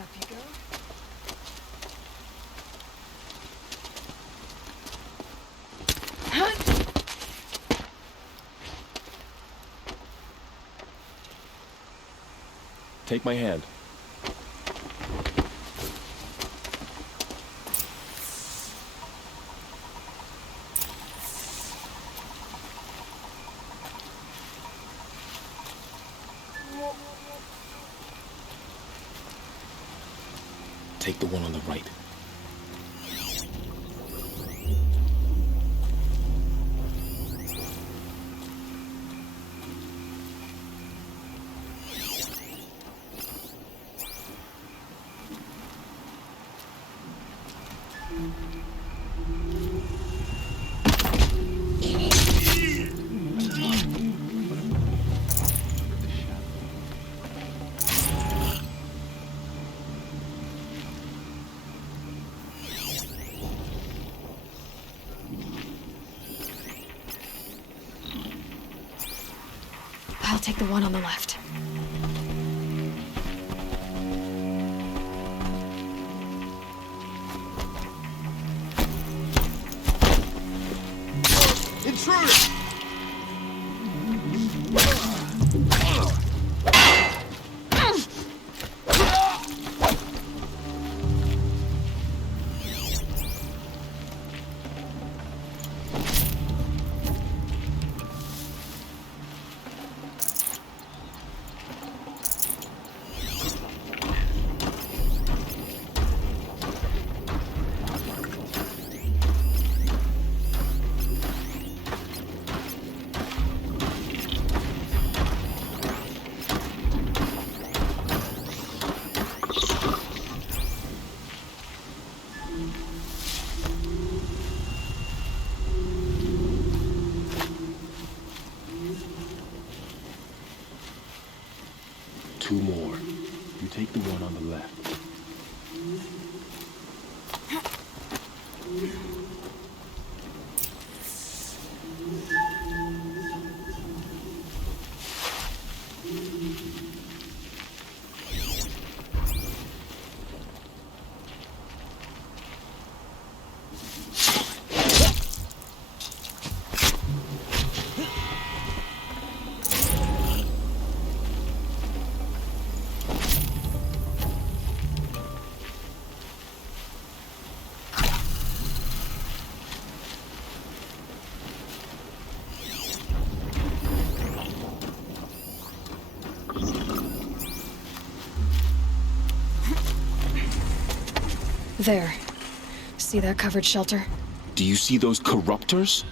Up you go. Take my hand. Take the one on the right. I'll take the one on the left. Intruder! Two more. You take the one on the left. There. See that covered shelter? Do you see those corruptors?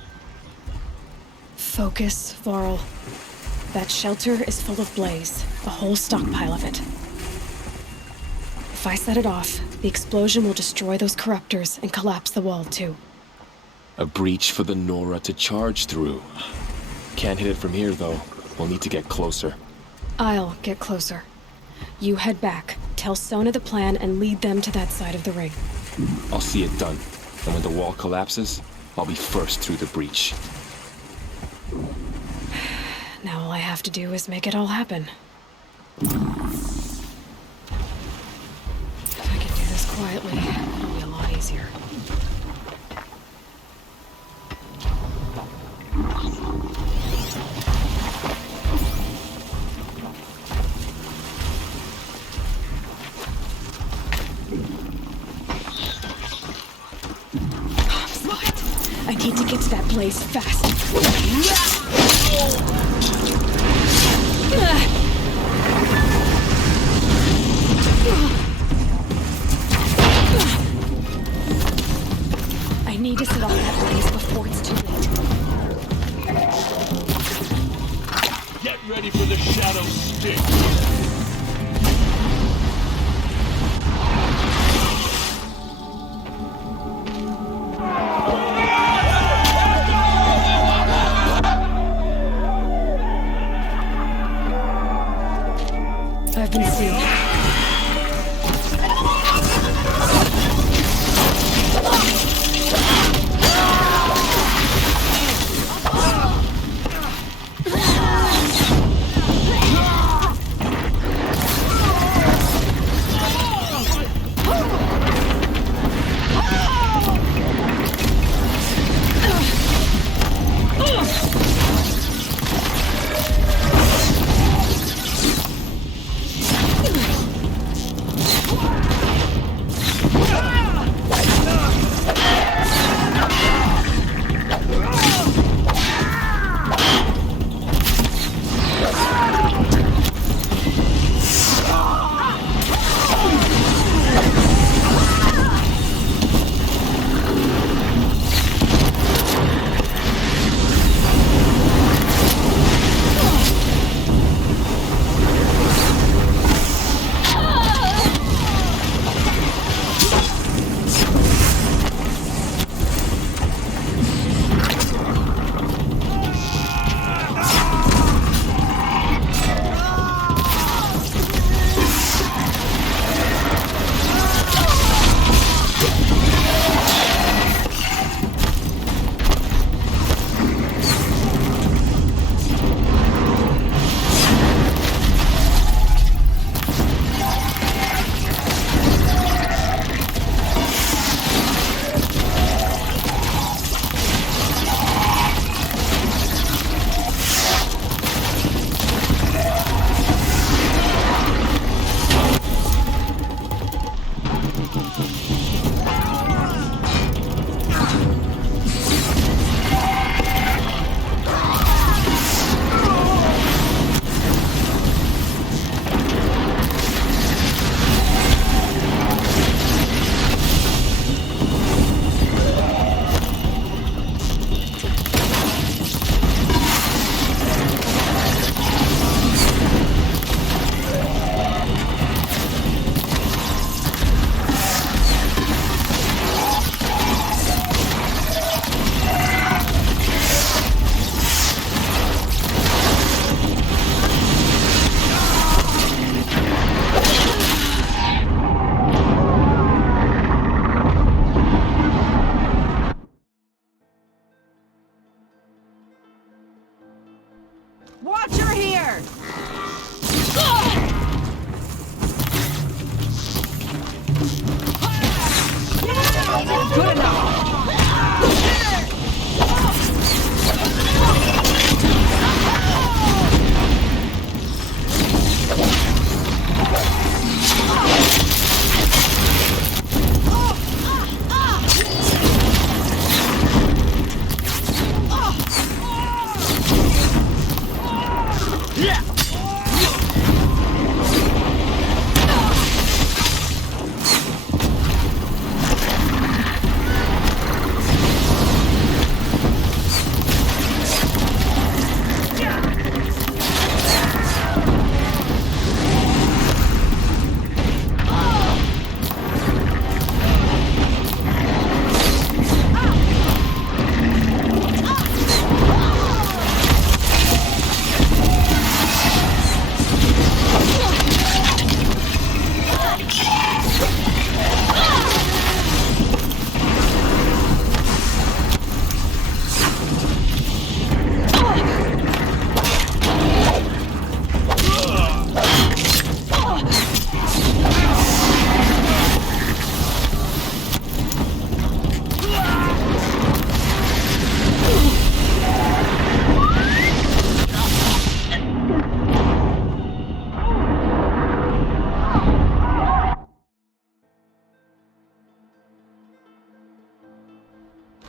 Focus, Varl. That shelter is full of blaze. A whole stockpile of it. If I set it off, the explosion will destroy those corruptors and collapse the wall, too. A breach for the Nora to charge through. Can't hit it from here, though. We'll need to get closer. I'll get closer. You head back, tell Sona the plan, and lead them to that side of the ring. I'll see it done. And when the wall collapses, I'll be first through the breach. Now all I have to do is make it all happen. If I can do this quietly, it'll be a lot easier. I need to get to that blaze fast. I need to set off that blaze before it's too late. Get ready for the shadow stick! I've been seen.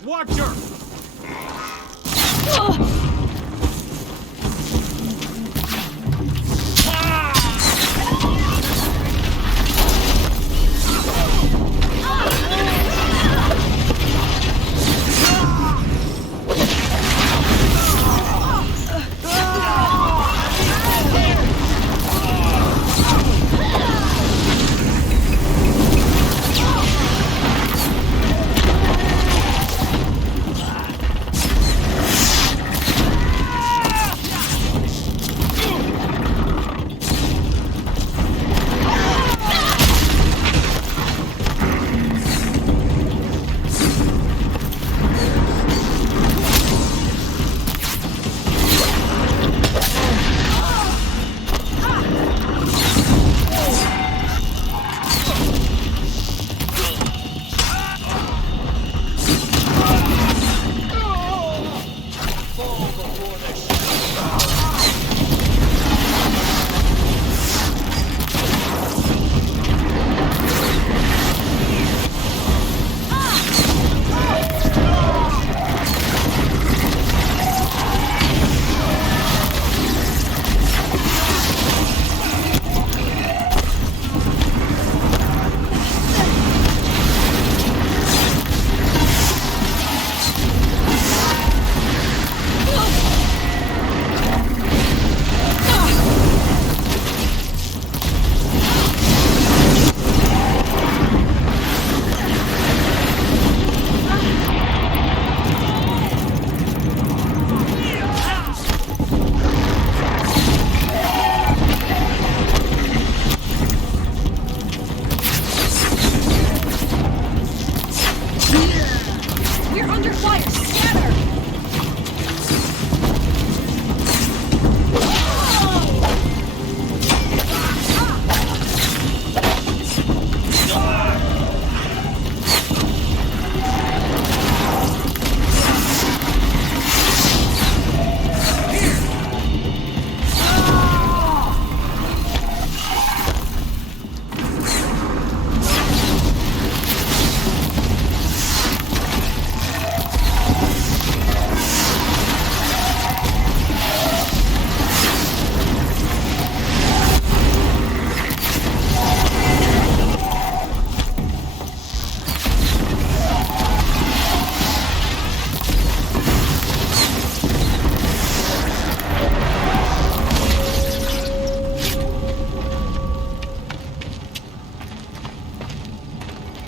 watch her!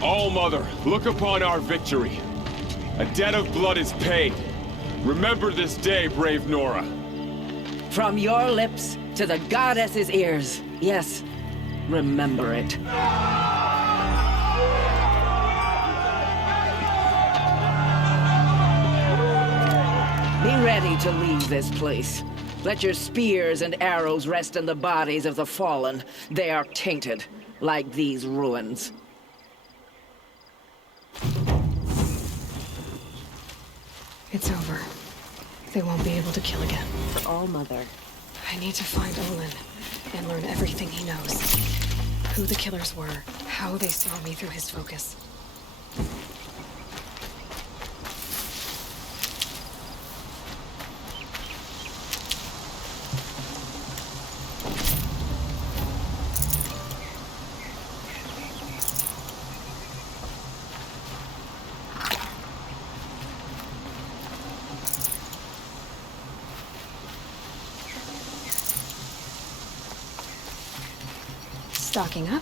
All-Mother, look upon our victory. A debt of blood is paid. Remember this day, brave Nora. From your lips to the goddess's ears. Yes, remember it. Be ready to leave this place. Let your spears and arrows rest in the bodies of the fallen. They are tainted, like these ruins. It's over. They won't be able to kill again. For All-Mother. I need to find Olin and learn everything he knows. Who the killers were, how they saw me through his focus. Stocking up.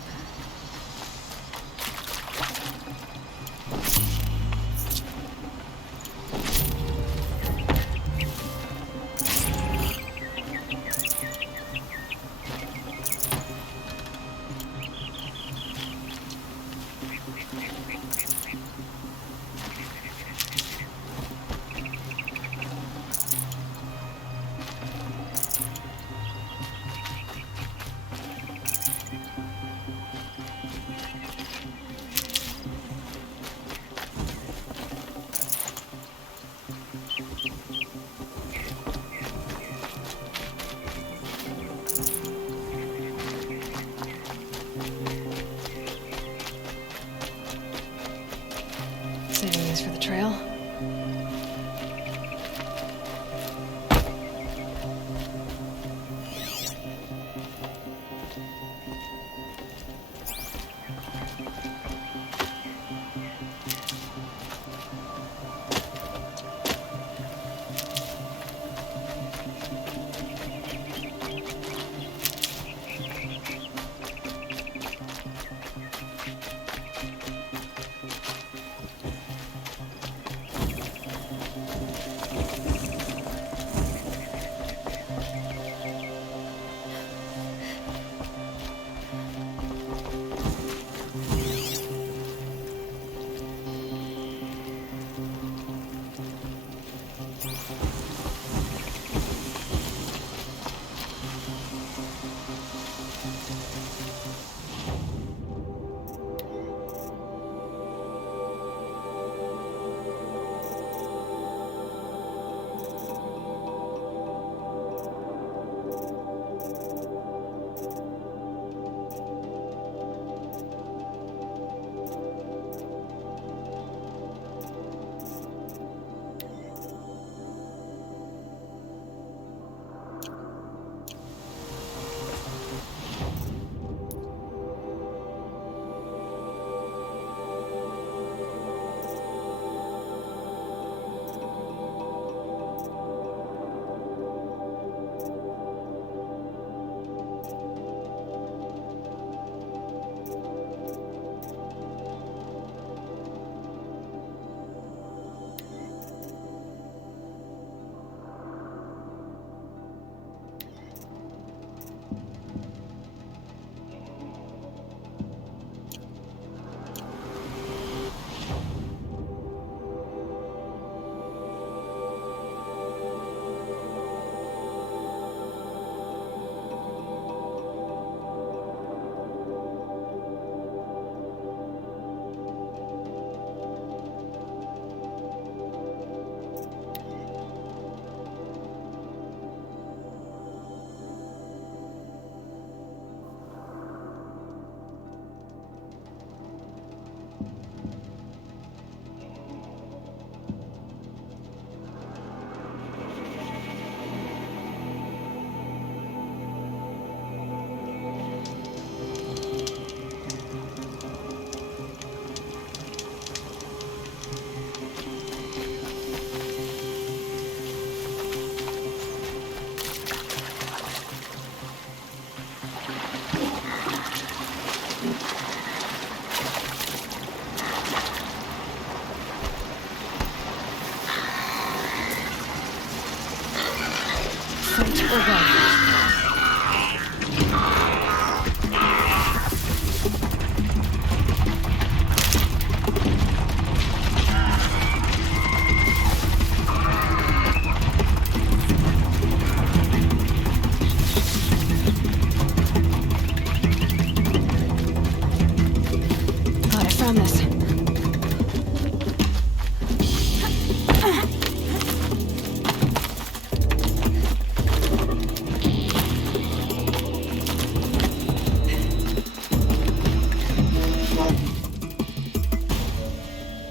found this.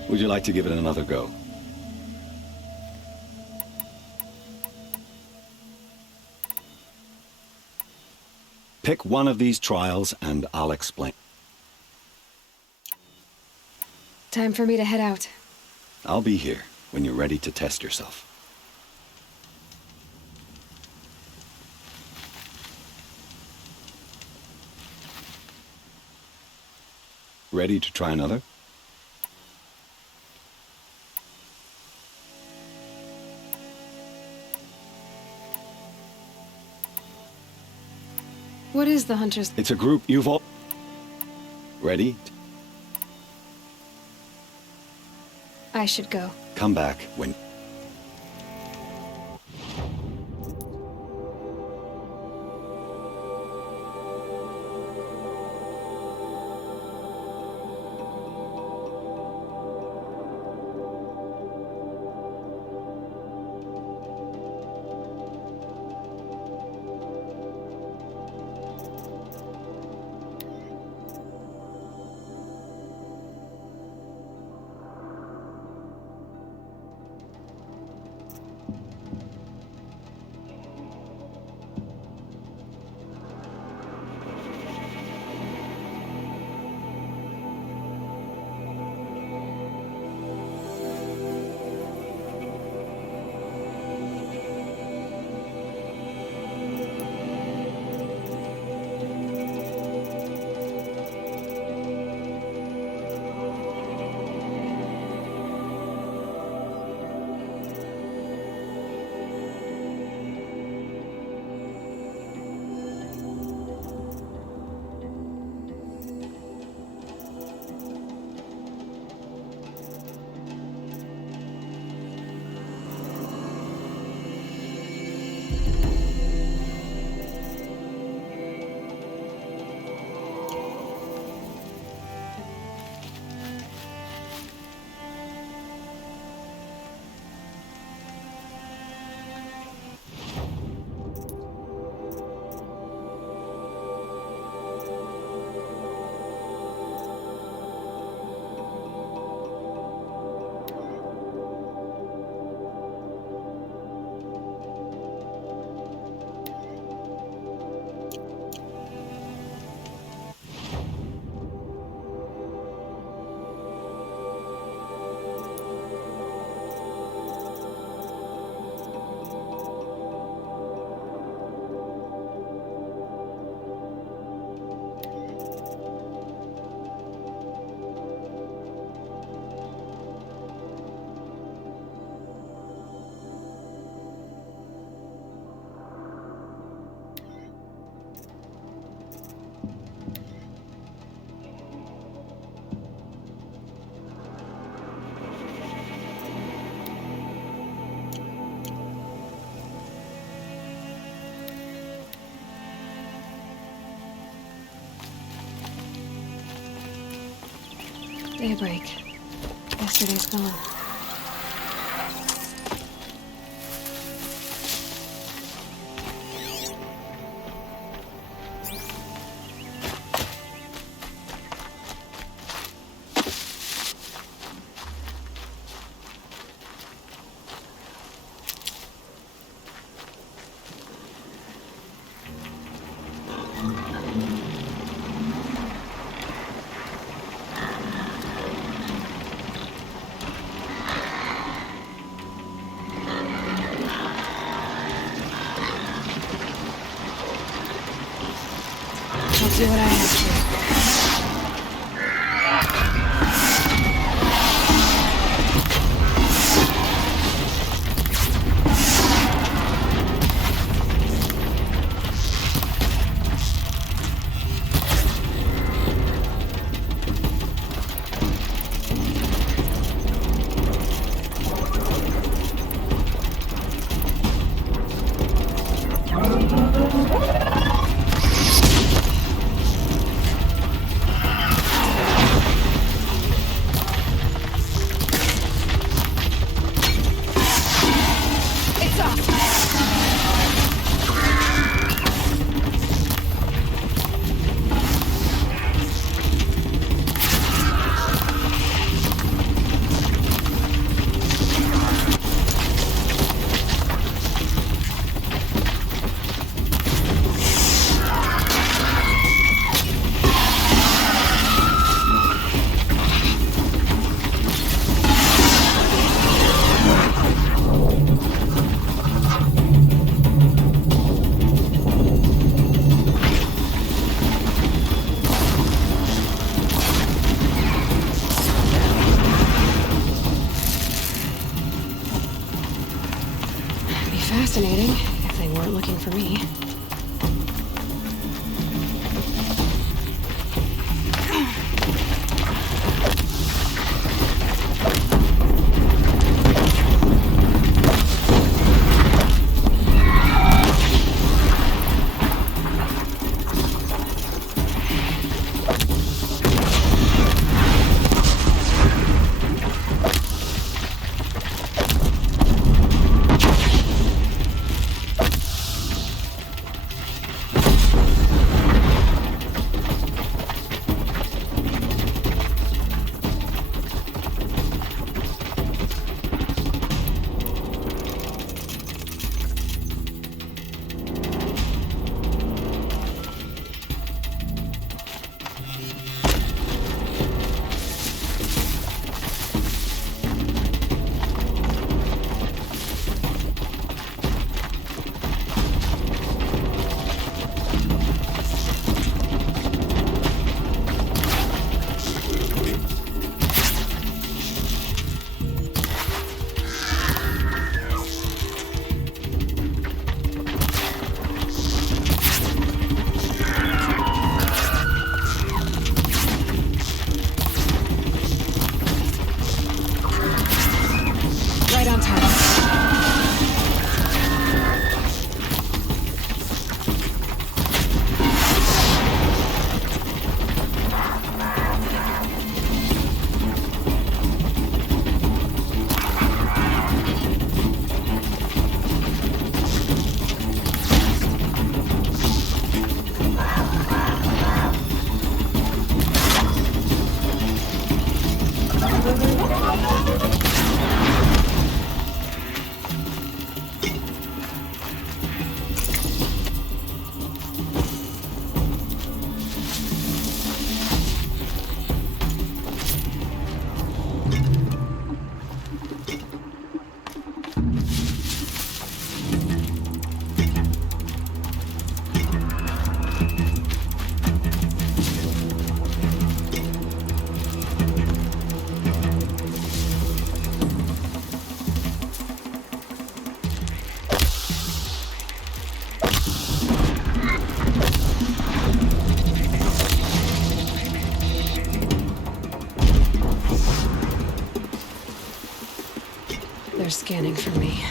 Would you like to give it another go? Pick one of these trials and I'll explain. Time for me to head out. I'll be here when you're ready to test yourself. Ready to try another? What is the Hunters? It's a group you've all... Ready? I should go. Come back when... Daybreak. Yesterday's gone. I'll do what I have to. for me. Right on time. They're scanning for me.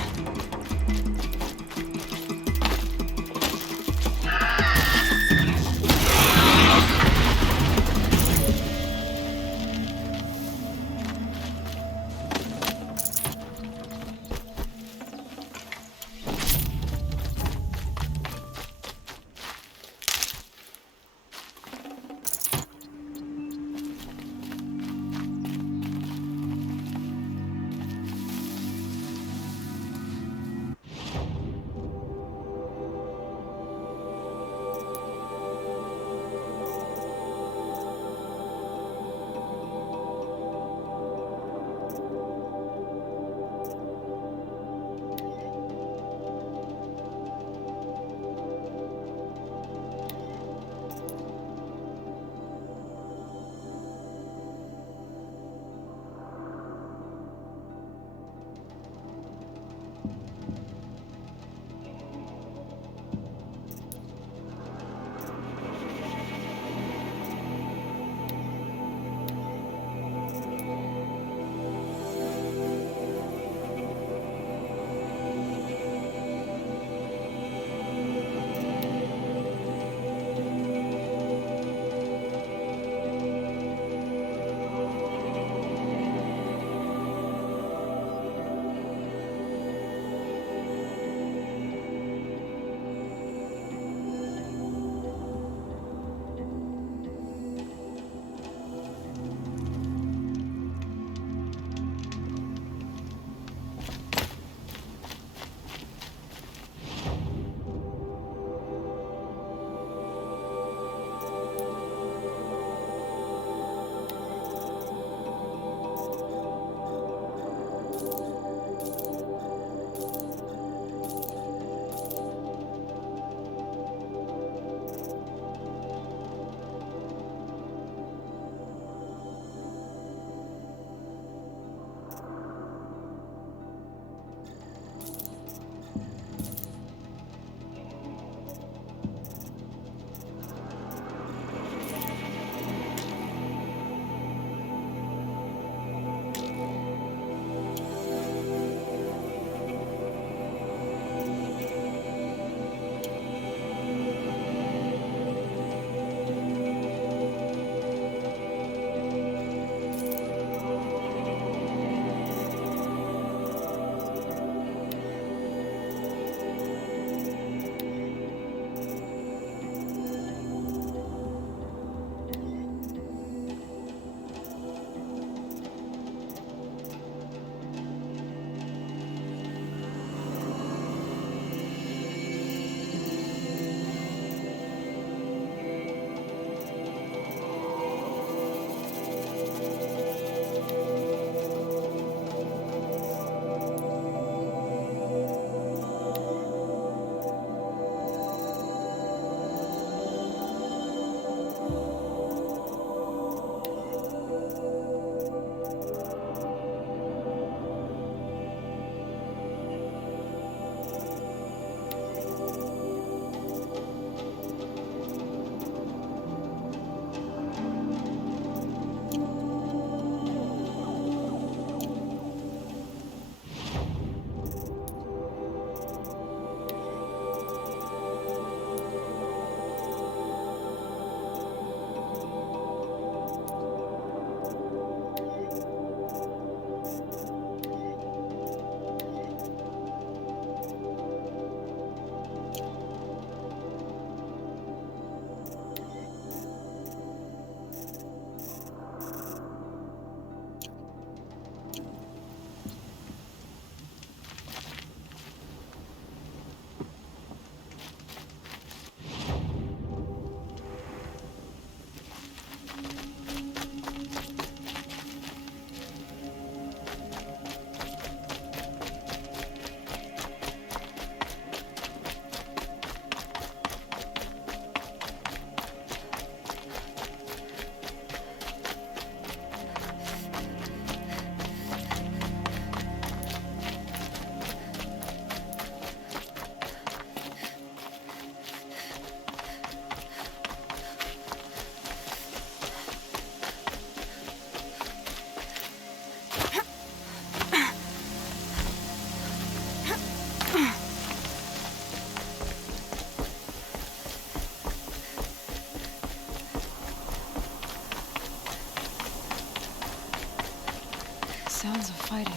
Sounds of fighting.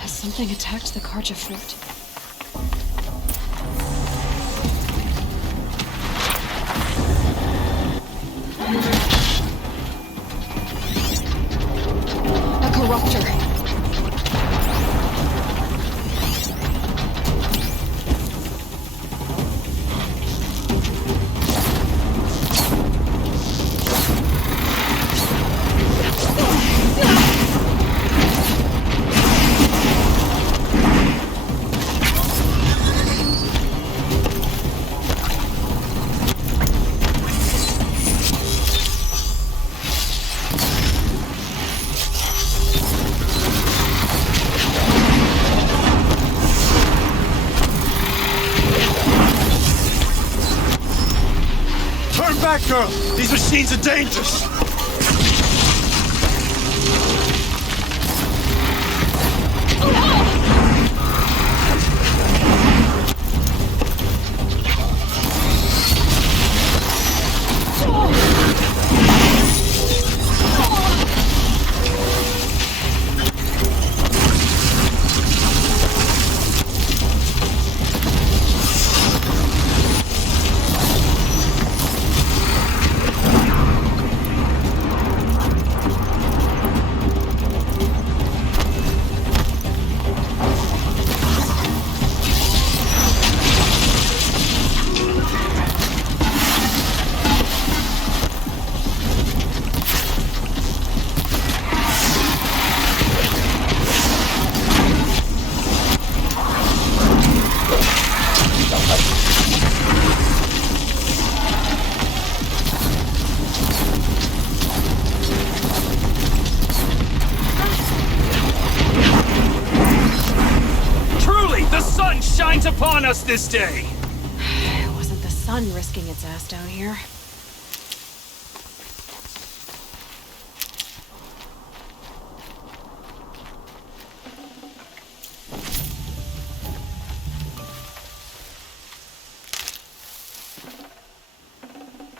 Has something attacked the Karja fort? A corruptor. back, girl! These machines are dangerous! Shines upon us this day! It wasn't the sun risking its ass down here.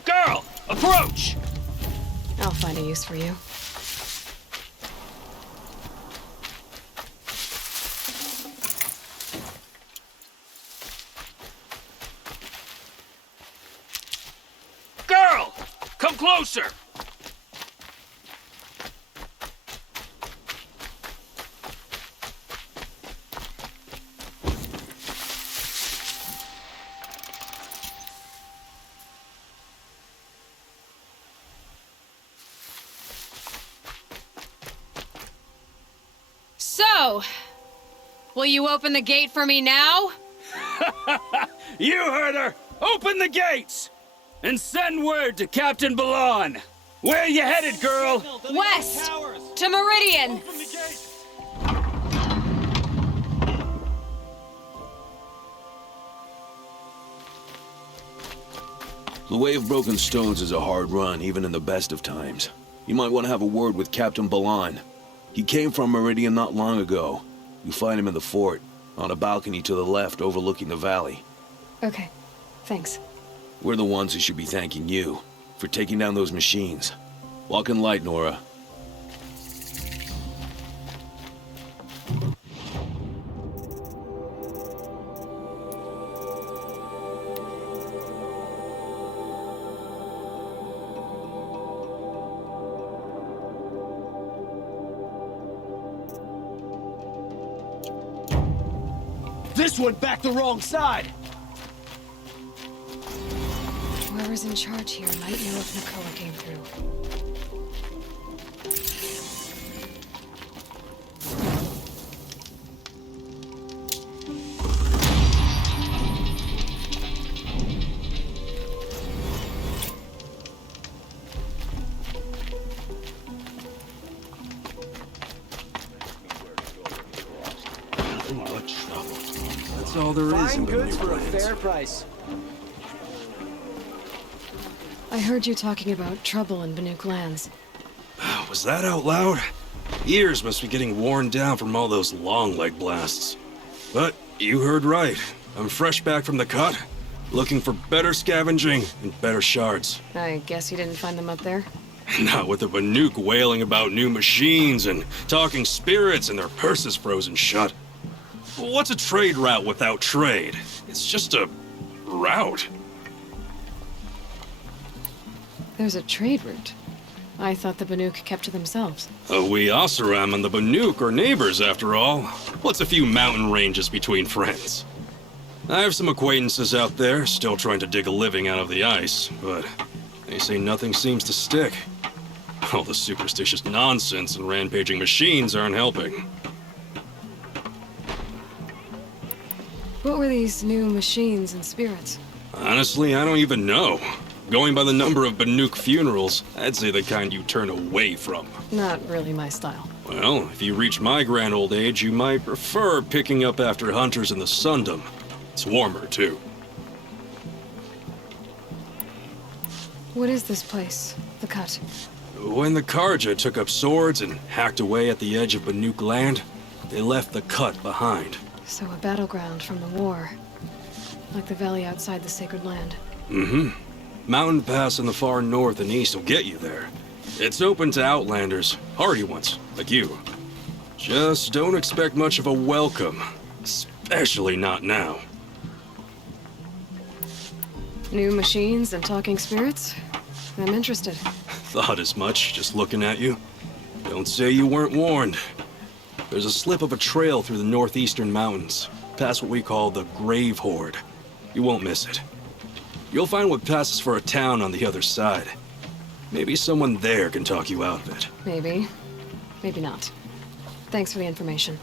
Girl, approach! I'll find a use for you. Come closer! So, will you open the gate for me now? You heard her! Open the gates! And send word to Captain Balan. Where you headed, girl? West! To Meridian! The Way of Broken Stones is a hard run, even in the best of times. You might want to have a word with Captain Balan. He came from Meridian not long ago. You find him in the fort, on a balcony to the left overlooking the valley. Okay, thanks. We're the ones who should be thanking you for taking down those machines. Walk in light, Nora. This went back the wrong side! Whoever's in charge here might know if Nakoa came through. Nothing but trouble. That's all there is in goods for a fair price. I heard you talking about trouble in Banuk lands. Was that out loud? Ears must be getting worn down from all those long leg blasts. But you heard right. I'm fresh back from the cut, looking for better scavenging and better shards. I guess you didn't find them up there? Not with the Banuk wailing about new machines and talking spirits and their purses frozen shut. What's a trade route without trade? It's just a route. There's a trade route. I thought the Banuk kept to themselves. We Oseram and the Banuk are neighbors, after all. What's a few mountain ranges between friends? I have some acquaintances out there, still trying to dig a living out of the ice, but they say nothing seems to stick. All the superstitious nonsense and rampaging machines aren't helping. What were these new machines and spirits? Honestly, I don't even know. Going by the number of Banuk funerals, I'd say the kind you turn away from. Not really my style. Well, if you reach my grand old age, you might prefer picking up after hunters in the Sundom. It's warmer, too. What is this place? The Cut? When the Karja took up swords and hacked away at the edge of Banuk land, they left the Cut behind. So a battleground from the war. Like the valley outside the Sacred Land. Mm-hmm. Mountain Pass in the far north and east will get you there. It's open to outlanders, hardy ones, like you. Just don't expect much of a welcome. Especially not now. New machines and talking spirits? I'm interested. Thought as much, just looking at you. Don't say you weren't warned. There's a slip of a trail through the northeastern mountains, past what we call the Grave Horde. You won't miss it. You'll find what passes for a town on the other side. Maybe someone there can talk you out of it. Maybe. Maybe not. Thanks for the information.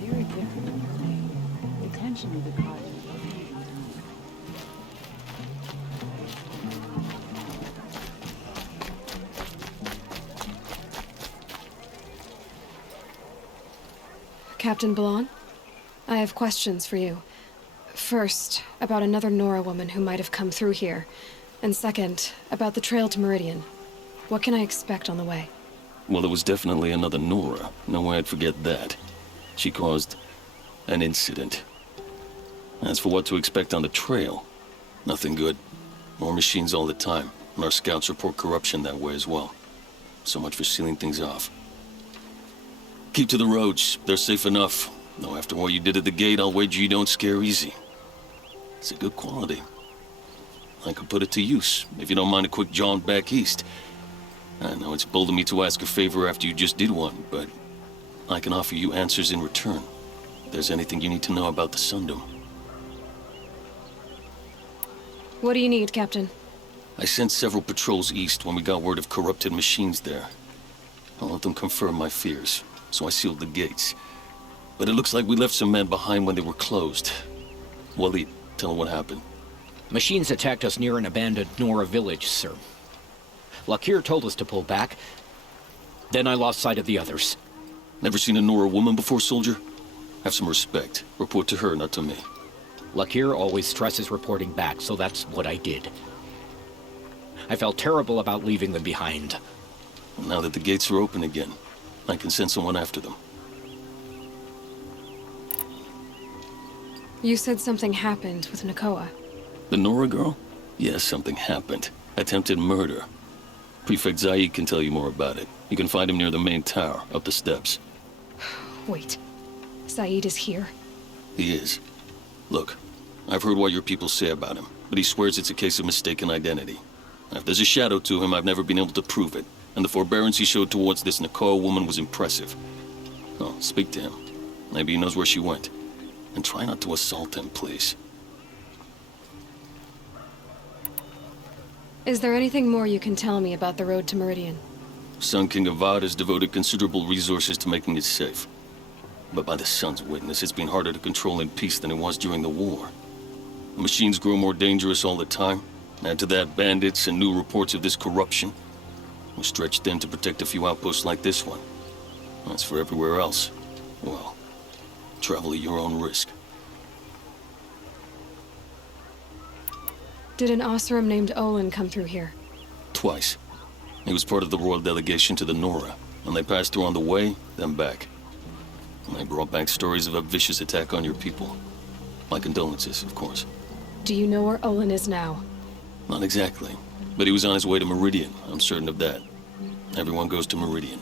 Very different. The attention of the cause. Captain Balon? I have questions for you. First, about another Nora woman who might have come through here. And second, about the trail to Meridian. What can I expect on the way? Well, it was definitely another Nora. No way I'd forget that. She caused an incident. As for what to expect on the trail, nothing good. More machines all the time, and our scouts report corruption that way as well. So much for sealing things off. Keep to the roads. They're safe enough. Though after what you did at the gate, I'll wager you don't scare easy. It's a good quality. I could put it to use, if you don't mind a quick jaunt back east. I know it's bold of me to ask a favor after you just did one, but I can offer you answers in return. If there's anything you need to know about the Sundom. What do you need, Captain? I sent several patrols east when we got word of corrupted machines there. I'll let them confirm my fears, so I sealed the gates. But it looks like we left some men behind when they were closed. Waleed, tell them what happened. Machines attacked us near an abandoned Nora village, sir. Lakir told us to pull back. Then I lost sight of the others. Never seen a Nora woman before, soldier? Have some respect. Report to her, not to me. Lakir always stresses reporting back, so that's what I did. I felt terrible about leaving them behind. Now that the gates are open again, I can send someone after them. You said something happened with Nakoa. The Nora girl? Yes, something happened. Attempted murder. Prefect Zaid can tell you more about it. You can find him near the main tower, up the steps. Wait. Zaid is here? He is. Look, I've heard what your people say about him, but he swears it's a case of mistaken identity. If there's a shadow to him, I've never been able to prove it, and the forbearance he showed towards this Nakoa woman was impressive. Oh, speak to him. Maybe he knows where she went. And try not to assault him, please. Is there anything more you can tell me about the road to Meridian? Sun King Avad has devoted considerable resources to making it safe. But by the Sun's witness, it's been harder to control in peace than it was during the war. The machines grow more dangerous all the time. Add to that bandits and new reports of this corruption. We're stretched thin to protect a few outposts like this one. As for everywhere else, well, travel at your own risk. Did an Oseram named Olin come through here? Twice. He was part of the royal delegation to the Nora, and they passed through on the way, then back. And they brought back stories of a vicious attack on your people. My condolences, of course. Do you know where Olin is now? Not exactly. But he was on his way to Meridian, I'm certain of that. Everyone goes to Meridian.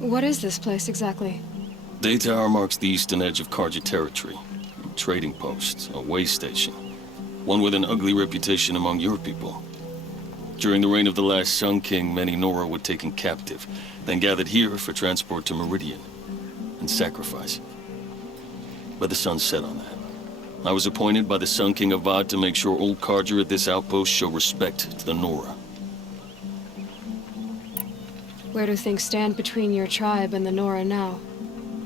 What is this place exactly? Daytower marks the eastern edge of Carja territory. A trading post, a way station. One with an ugly reputation among your people. During the reign of the last Sun King, many Nora were taken captive, then gathered here for transport to Meridian, and sacrifice. But the sun set on that. I was appointed by the Sun King Avad to make sure old Carja at this outpost show respect to the Nora. Where do things stand between your tribe and the Nora now?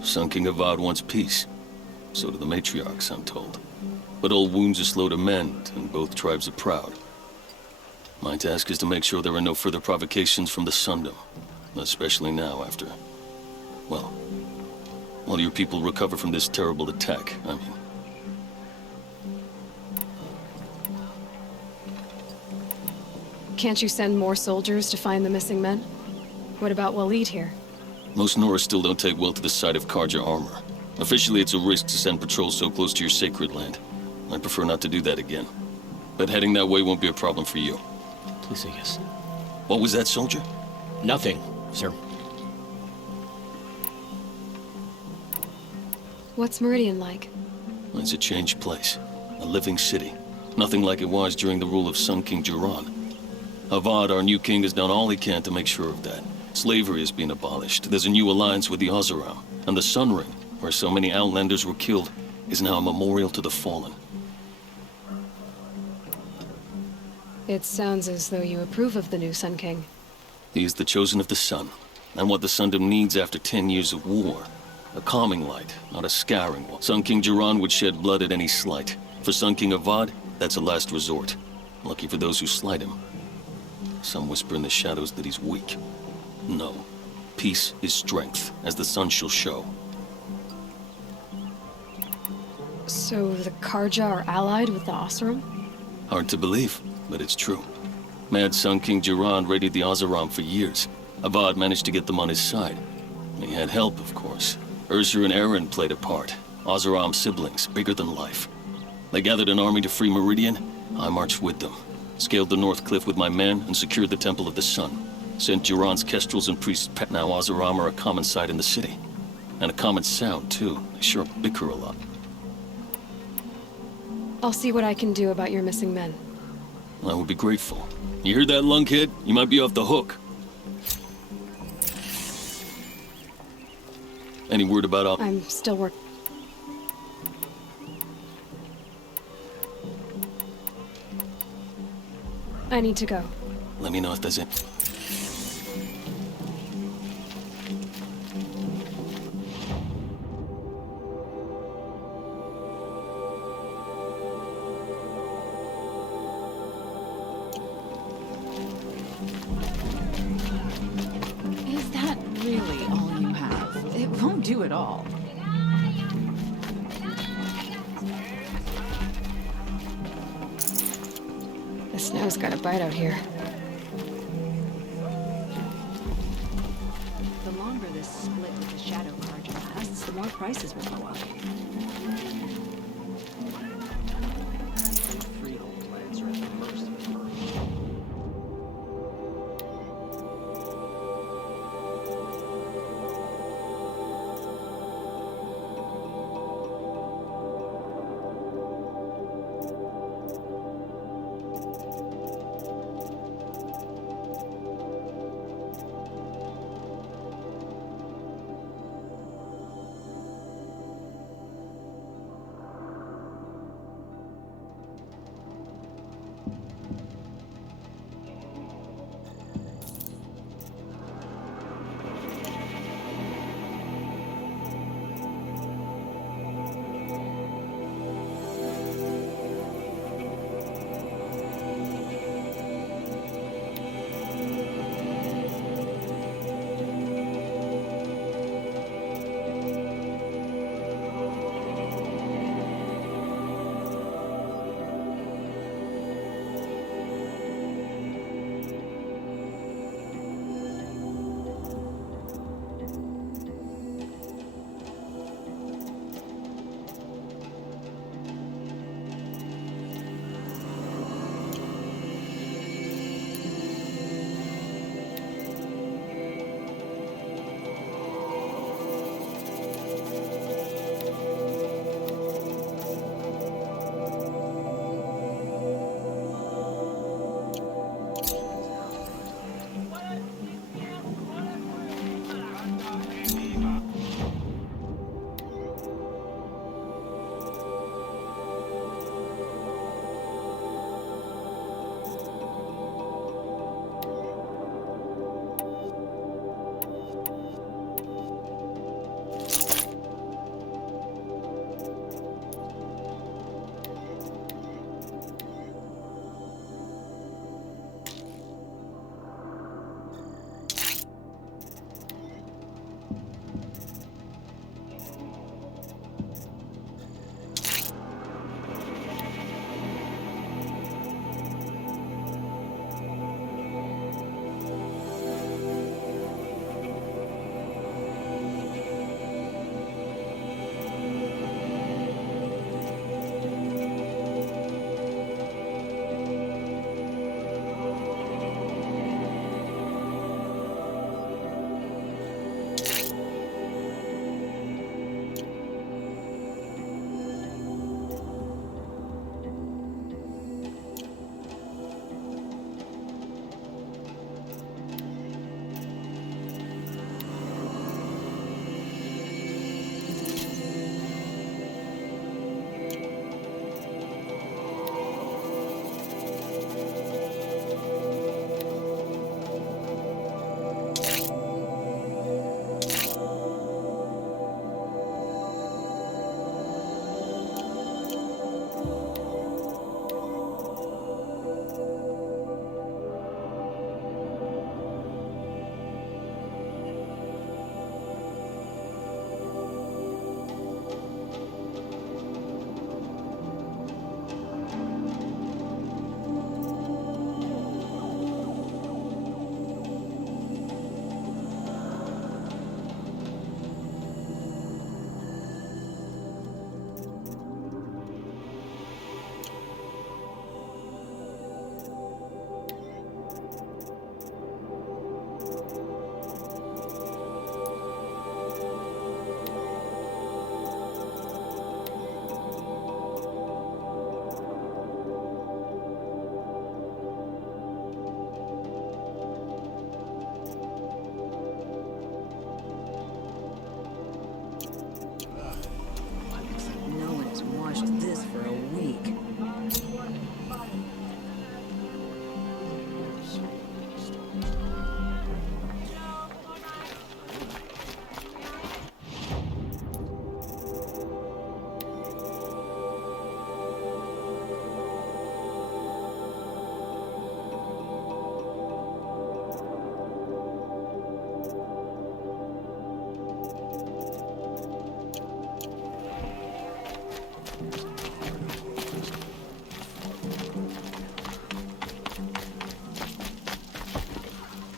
Sun King Avad wants peace. So do the matriarchs, I'm told. But old wounds are slow to mend, and both tribes are proud. My task is to make sure there are no further provocations from the Sundom. Especially now after... well, while your people recover from this terrible attack, I mean. Can't you send more soldiers to find the missing men? What about Waleed here? Most Nora still don't take well to the sight of Carja armor. Officially, it's a risk to send patrols so close to your sacred land. I'd prefer not to do that again. But heading that way won't be a problem for you. Please, yes. What was that, soldier? Nothing, sir. What's Meridian like? It's a changed place. A living city. Nothing like it was during the rule of Sun King Jiran. Avad, our new king, has done all he can to make sure of that. Slavery has been abolished. There's a new alliance with the Oseram. And the Sun Ring, where so many Outlanders were killed, is now a memorial to the fallen. It sounds as though you approve of the new Sun King. He is the chosen of the sun, and what the Sundom needs after 10 years of war. A calming light, not a scouring one. Sun King Jiran would shed blood at any slight. For Sun King Avad, that's a last resort. Lucky for those who slight him. Some whisper in the shadows that he's weak. No. Peace is strength, as the sun shall show. So the Carja are allied with the Oseram? Hard to believe, but it's true. Mad Sun King Jiran raided the Oseram for years. Avad managed to get them on his side. He had help, of course. Ursur and Eren played a part. Oseram siblings, bigger than life. They gathered an army to free Meridian. I marched with them. Scaled the North Cliff with my men and secured the Temple of the Sun. Sent Jiran's kestrels and priests pet. Now Oseram are a common sight in the city. And a common sound, too. They sure bicker a lot. I'll see what I can do about your missing men. I would be grateful. You hear that, lunkhead? You might be off the hook. Any word about I'm still working. I need to go. Let me know if there's any... Is that really all you have? It won't do it all. The snow's got a bite out here. The longer this split with the Shadow Carja lasts, the more prices will go up. Freehold lands are at the mercy of the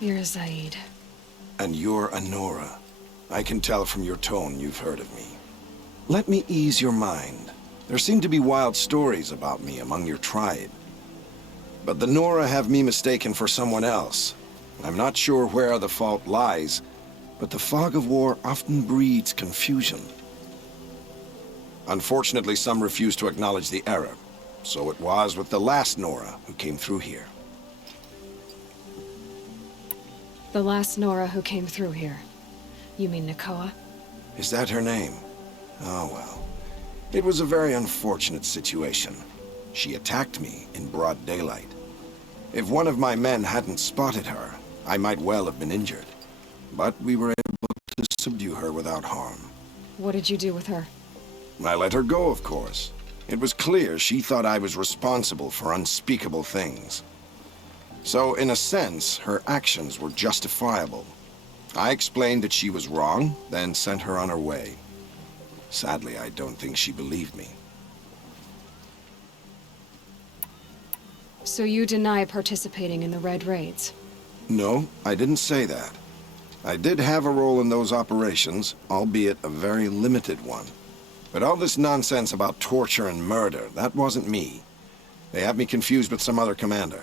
You're Zaid. And you're a Nora. I can tell from your tone you've heard of me. Let me ease your mind. There seem to be wild stories about me among your tribe. But the Nora have me mistaken for someone else. I'm not sure where the fault lies, but the fog of war often breeds confusion. Unfortunately, some refuse to acknowledge the error. So it was with the last Nora who came through here. The last Nora who came through here. You mean Nakoa? Is that her name? Oh well. It was a very unfortunate situation. She attacked me in broad daylight. If one of my men hadn't spotted her, I might well have been injured. But we were able to subdue her without harm. What did you do with her? I let her go, of course. It was clear she thought I was responsible for unspeakable things. So, in a sense, her actions were justifiable. I explained that she was wrong, then sent her on her way. Sadly, I don't think she believed me. So you deny participating in the Red Raids? No, I didn't say that. I did have a role in those operations, albeit a very limited one. But all this nonsense about torture and murder, that wasn't me. They have me confused with some other commander.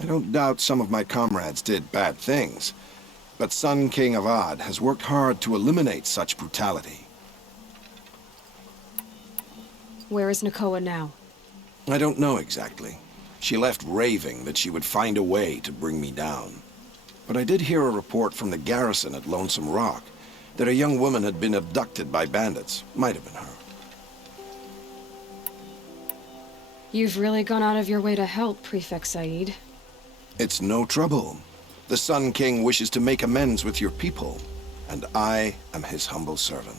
I don't doubt some of my comrades did bad things, but Sun King Avad has worked hard to eliminate such brutality. Where is Nakoa now? I don't know exactly. She left raving that she would find a way to bring me down. But I did hear a report from the garrison at Lonesome Rock that a young woman had been abducted by bandits. Might have been her. You've really gone out of your way to help, Prefect Said. It's no trouble. The Sun King wishes to make amends with your people, and I am his humble servant.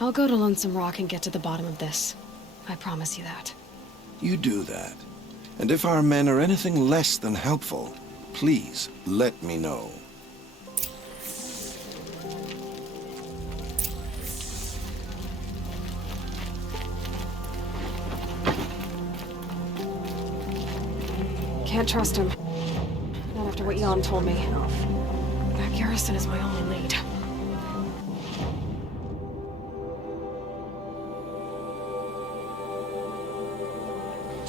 I'll go to Lonesome Rock and get to the bottom of this. I promise you that. You do that. And if our men are anything less than helpful, please let me know. Can't trust him. Not after what Jan told me. That garrison is my only lead.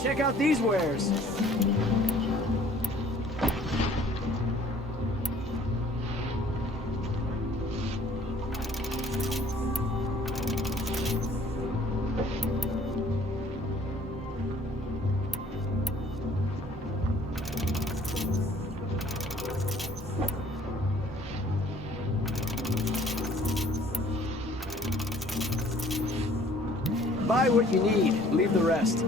Check out these wares. Buy what you need, leave the rest.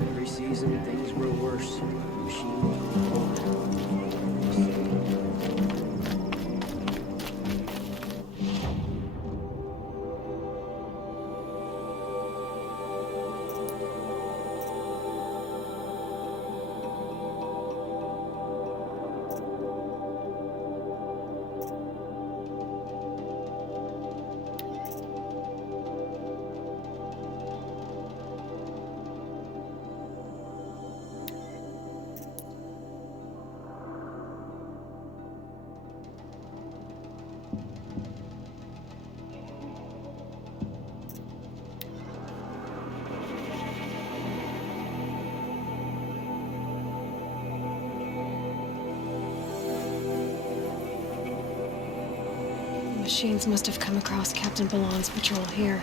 Every season, things grow worse. Machines must have come across Captain Balan's patrol here.